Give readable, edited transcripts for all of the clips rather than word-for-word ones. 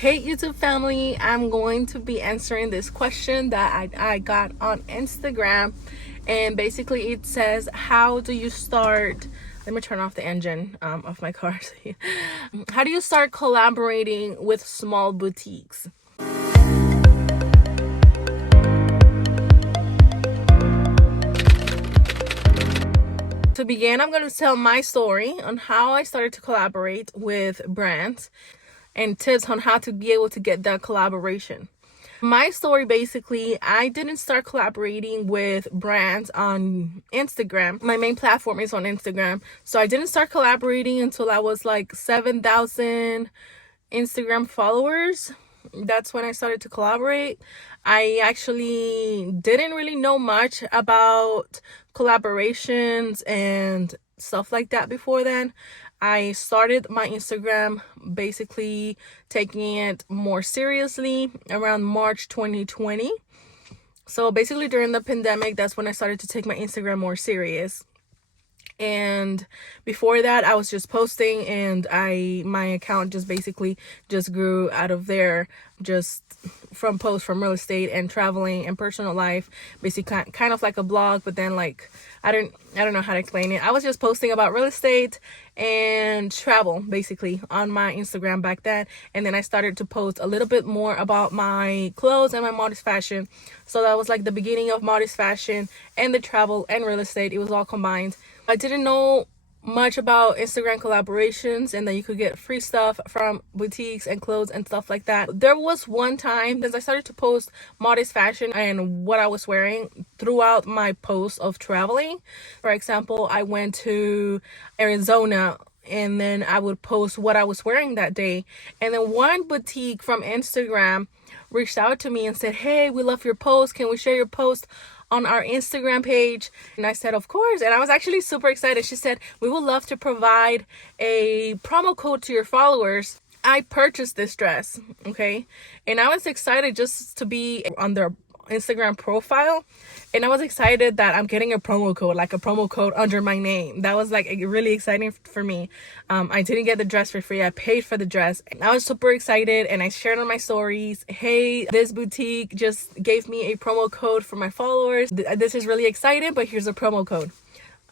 Hey YouTube family, I'm going to be answering this question that I got on Instagram, and basically it says, how do you start, let me turn off the engine of my car. How do you start collaborating with small boutiques? To begin, I'm going to tell my story on how I started to collaborate with brands and tips on how to be able to get that collaboration. My story, basically, I didn't start collaborating with brands on Instagram. My main platform is on Instagram. So I didn't start collaborating until I was like 7,000 Instagram followers. That's when I started to collaborate. I actually didn't really know much about collaborations and stuff like that before then. I started my Instagram basically taking it more seriously around March 2020. So basically during the pandemic, that's when I started to take my Instagram more serious. And before that, I was just posting, and my account just basically just grew out of there, just from posts from real estate and traveling and personal life, basically kind of like a blog. But then, like, I don't know how to explain it. I was just posting about real estate and travel basically on my Instagram back then, and then I started to post a little bit more about my clothes and my modest fashion. So that was like the beginning of modest fashion and the travel and real estate. It was all combined. I didn't know much about Instagram collaborations and that you could get free stuff from boutiques and clothes and stuff like that. There was one time that I started to post modest fashion and what I was wearing throughout my posts of traveling. For example, I went to Arizona, and then I would post what I was wearing that day. And then one boutique from Instagram reached out to me and said, "Hey, we love your post. Can we share your post on our Instagram page?" And I said, of course. And I was actually super excited. She said, "We would love to provide a promo code to your followers." I purchased this dress, okay? And I was excited just to be on their Instagram profile, and I was excited that I'm getting a promo code, like a promo code under my name. That was like really exciting for me. I didn't get the dress for free. I paid for the dress, and I was super excited, and I shared on my stories, "Hey, this boutique just gave me a promo code for my followers. This is really exciting, but here's a promo code."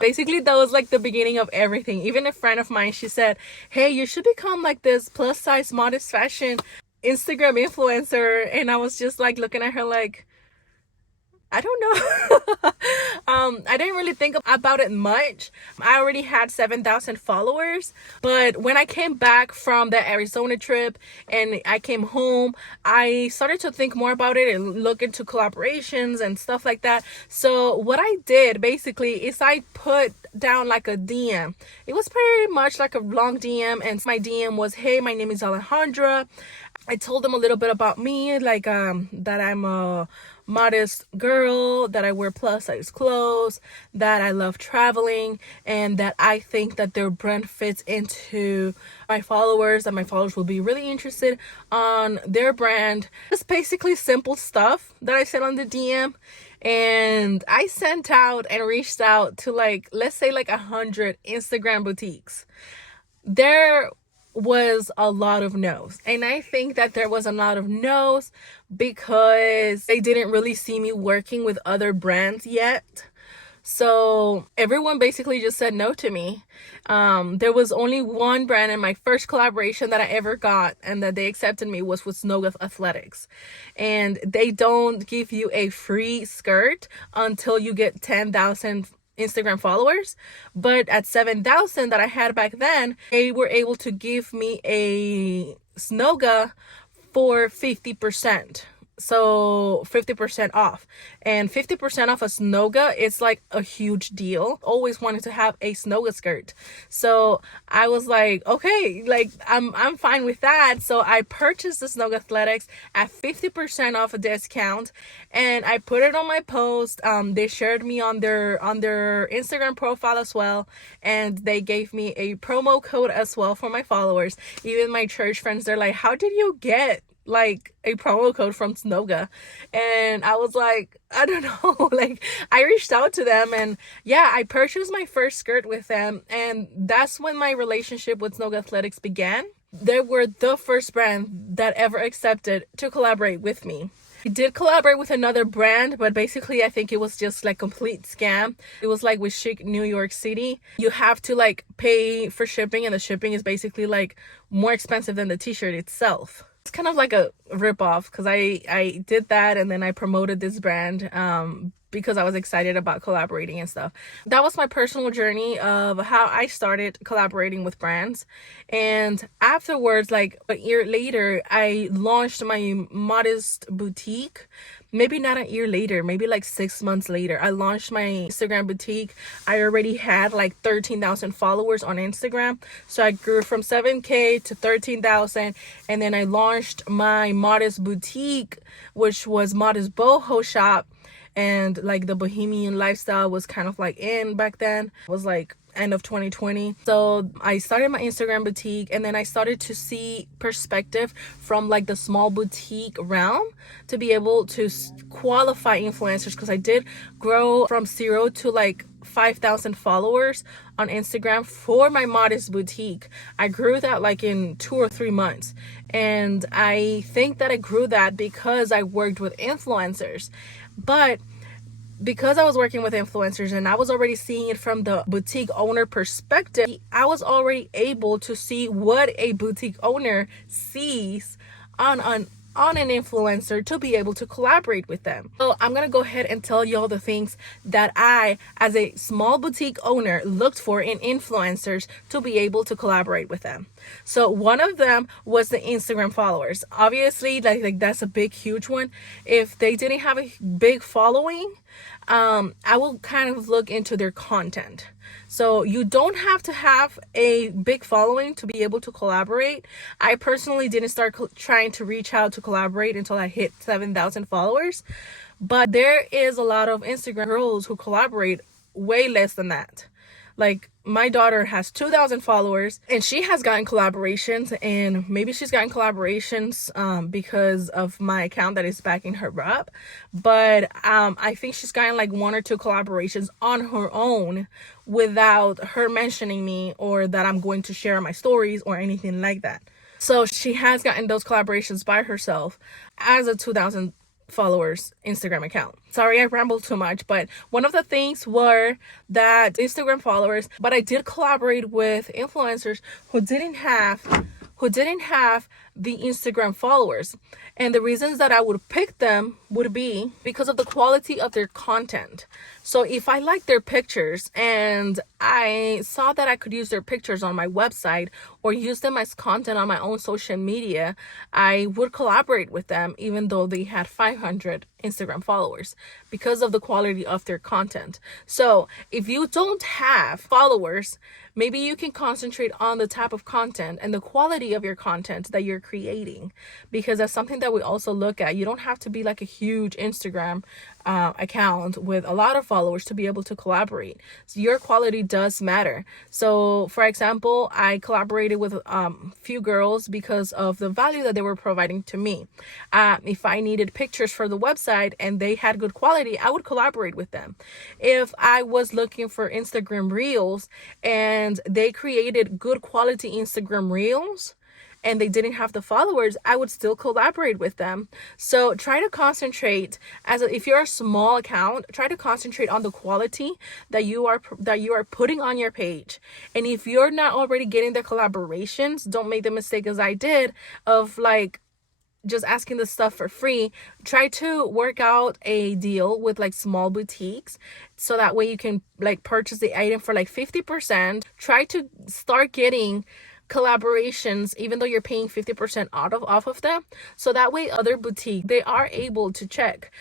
Basically, that was like the beginning of everything. Even a friend of mine, she said, "Hey, you should become like this plus size modest fashion Instagram influencer." And I was just like looking at her like, I don't know. I didn't really think about it much. I already had 7,000 followers, but when I came back from the Arizona trip and I came home, I started to think more about it and look into collaborations and stuff like that. So what I did basically is I put down like a DM. It was pretty much like a long DM, and my DM was, "Hey, my name is Alejandra." I told them a little bit about me, like that I'm a modest girl, that I wear plus size clothes, that I love traveling, and that I think that their brand fits into my followers, that my followers will be really interested on their brand. Just basically simple stuff that I said on the DM. And I sent out and reached out to, like, let's say like 100 Instagram boutiques. There was a lot of no's, and I think that there was a lot of no's because they didn't really see me working with other brands yet. So everyone basically just said no to me. There was only one brand in my first collaboration that I ever got and that they accepted me was with Snoga Athletics. And they don't give you a free skirt until you get 10,000 Instagram followers. But at 7,000 that I had back then, they were able to give me a Snoga for 50%. So 50% off, and 50% off a Snoga is like a huge deal. Always wanted to have a Snoga skirt. So I was like, okay, like I'm fine with that. So I purchased the Snoga Athletics at 50% off a discount, and I put it on my post. They shared me on their Instagram profile as well, and they gave me a promo code as well for my followers. Even my church friends, they're like, "How did you get like a promo code from Snoga?" And I was like, I don't know. Like, I reached out to them, and yeah, I purchased my first skirt with them, and that's when my relationship with Snoga Athletics began. they were the first brand that ever accepted to collaborate with me. I did collaborate with another brand, but basically I think it was just like complete scam. It was like with Chic New York City. You have to like pay for shipping, and the shipping is basically like more expensive than the t-shirt itself. It's kind of like a rip off, because I did that, and then I promoted this brand because I was excited about collaborating and stuff. That was my personal journey of how I started collaborating with brands. And afterwards, like a year later, I launched my modest boutique. Maybe not a year later, maybe like 6 months later, I launched my Instagram boutique. I already had like 13,000 followers on Instagram. So I grew from 7K to 13,000. And then I launched my modest boutique, which was Modest Boho Shop. And like the bohemian lifestyle was kind of like in back then. It was like end of 2020. So I started my Instagram boutique, and then I started to see perspective from like the small boutique realm to be able to qualify influencers, because I did grow from 0 to like 5,000 followers on Instagram for my modest boutique. I grew that like in 2 or 3 months. And I think that I grew that because I worked with influencers. But because I was working with influencers and I was already seeing it from the boutique owner perspective, I was already able to see what a boutique owner sees on an influencer to be able to collaborate with them. So I'm gonna go ahead and tell y'all the things that I, as a small boutique owner, looked for in influencers to be able to collaborate with them. So one of them was the Instagram followers. Obviously, like that's a big, huge one. If they didn't have a big following, I will kind of look into their content. So you don't have to have a big following to be able to collaborate. I personally didn't start trying to reach out to collaborate until I hit 7,000 followers. But there is a lot of Instagram girls who collaborate way less than that. Like my daughter has 2,000 followers, and she has gotten collaborations, and maybe she's gotten collaborations because of my account that is backing her up. But I think she's gotten like 1 or 2 collaborations on her own without her mentioning me, or that I'm going to share my stories or anything like that. So she has gotten those collaborations by herself as a 2,000 followers Instagram account. Sorry, I rambled too much, but one of the things were that Instagram followers, but I did collaborate with influencers who didn't have the Instagram followers. And the reasons that I would pick them would be because of the quality of their content. So if I like their pictures and I saw that I could use their pictures on my website or use them as content on my own social media, I would collaborate with them even though they had 500 Instagram followers, because of the quality of their content. So if you don't have followers, maybe you can concentrate on the type of content and the quality of your content that you're creating, because that's something that we also look at. You don't have to be like a huge Instagram account with a lot of followers to be able to collaborate. So your quality does matter. So for example, I collaborated with few girls because of the value that they were providing to me. If I needed pictures for the website and they had good quality, I would collaborate with them. If I was looking for Instagram reels and they created good quality Instagram reels and they didn't have the followers, I would still collaborate with them. So try to concentrate, if you're a small account, try to concentrate on the quality that you are putting on your page. And if you're not already getting the collaborations, don't make the mistake as I did of like just asking the stuff for free. Try to work out a deal with like small boutiques, so that way you can like purchase the item for like 50%. Try to start getting collaborations even though you're paying 50% off of them, so that way other boutique, they are able to check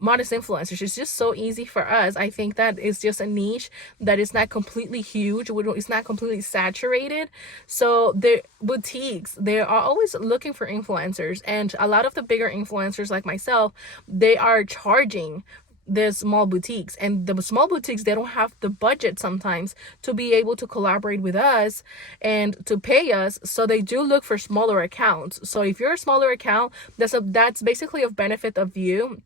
modest influencers. It's just so easy for us. I think that it's just a niche that is not completely huge, it's not completely saturated. So the boutiques, they are always looking for influencers, and a lot of the bigger influencers like myself, they are charging the small boutiques, and the small boutiques, they don't have the budget sometimes to be able to collaborate with us and to pay us, so they do look for smaller accounts. So if you're a smaller account, that's basically a benefit of you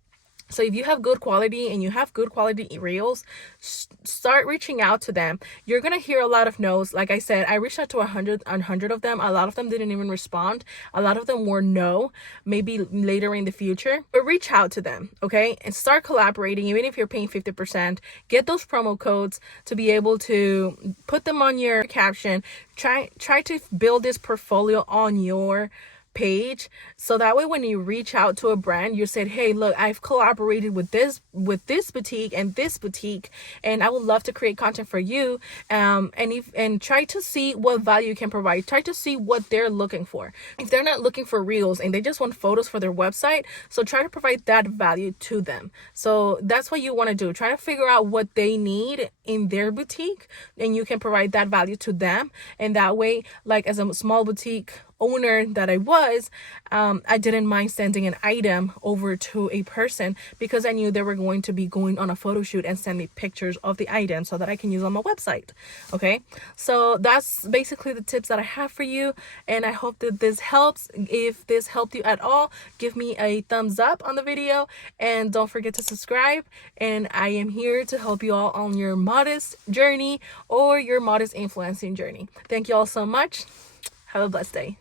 So if you have good quality and you have good quality reels, start reaching out to them. You're gonna hear a lot of no's. Like I said, I reached out to 100 of them. A lot of them didn't even respond. A lot of them were no, maybe later in the future. But reach out to them, okay? And start collaborating, even if you're paying 50%. Get those promo codes to be able to put them on your caption. Try to build this portfolio on your page, so that way when you reach out to a brand, you said, hey, look, I've collaborated with this boutique and this boutique, and I would love to create content for you, and try to see what value you can provide. Try to see what they're looking for. If they're not looking for reels and they just want photos for their website, so try to provide that value to them. So that's what you want to do. Try to figure out what they need in their boutique, and you can provide that value to them. And that way, like as a small boutique owner that I was, I didn't mind sending an item over to a person because I knew they were going to be going on a photo shoot and send me pictures of the item so that I can use on my website. Okay, so that's basically the tips that I have for you, and I hope that this helps. If this helped you at all, give me a thumbs up on the video, and don't forget to subscribe. And I am here to help you all on your modest journey or your modest influencing journey. Thank you all so much. Have a blessed day.